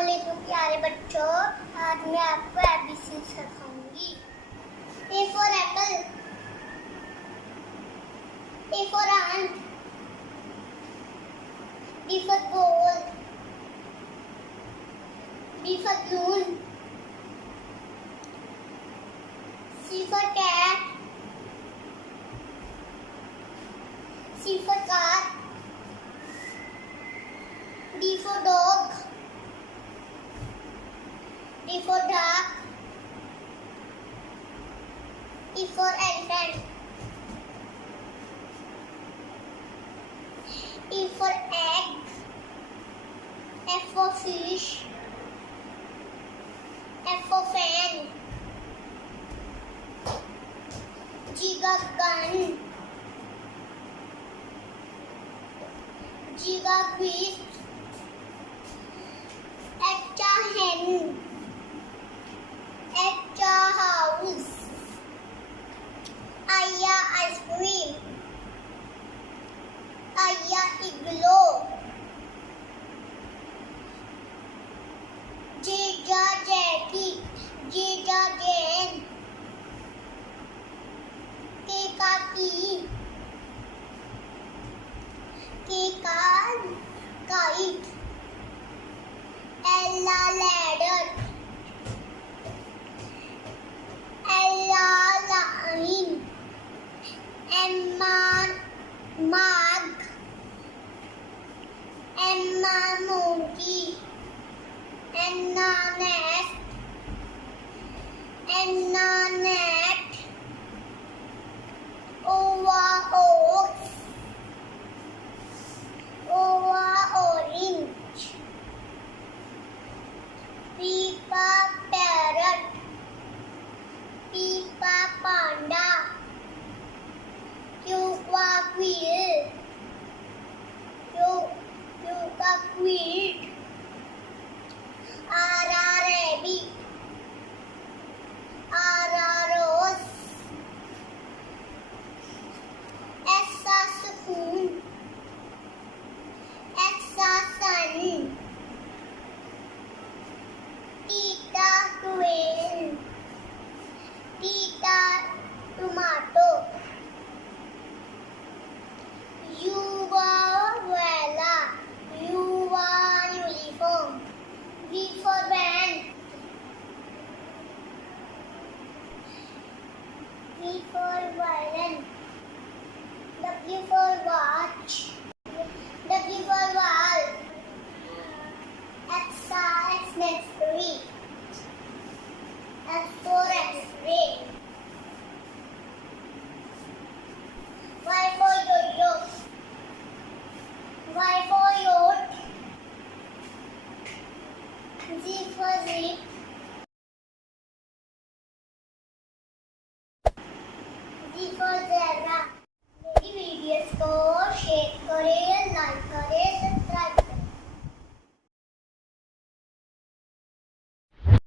वालेकुम प्यारे बच्चों, आज मैं आपको ABC सिखाऊंगी। A for apple, A for ant, B for ball, B for balloon, C for cat, C for car, D for dog, D for duck, E for elephant, E for egg, F for fish, F for fan, G for gun, G for quiz, H for hen, H for house, I for ice cream, I for igloo, J for jacket, J for Jane, K for key, K for kite, L for ladder, L for line, M for mug, N for monkey, N for nest, N for net, O for ox, O for orange, P for parrot, P for panda, Q for quail, Q for quail, R for rabbit, R for rose, S for spoon, X for sun, T for quail, T for tomato, U for umbrella, U for uniform, V for van, V for violin, W for watch, W for wall, X for X-ray, X for X-ray, Y for yo-yo, Y for yacht, Z for zip, Z for zebra। मेरी videos को share करें।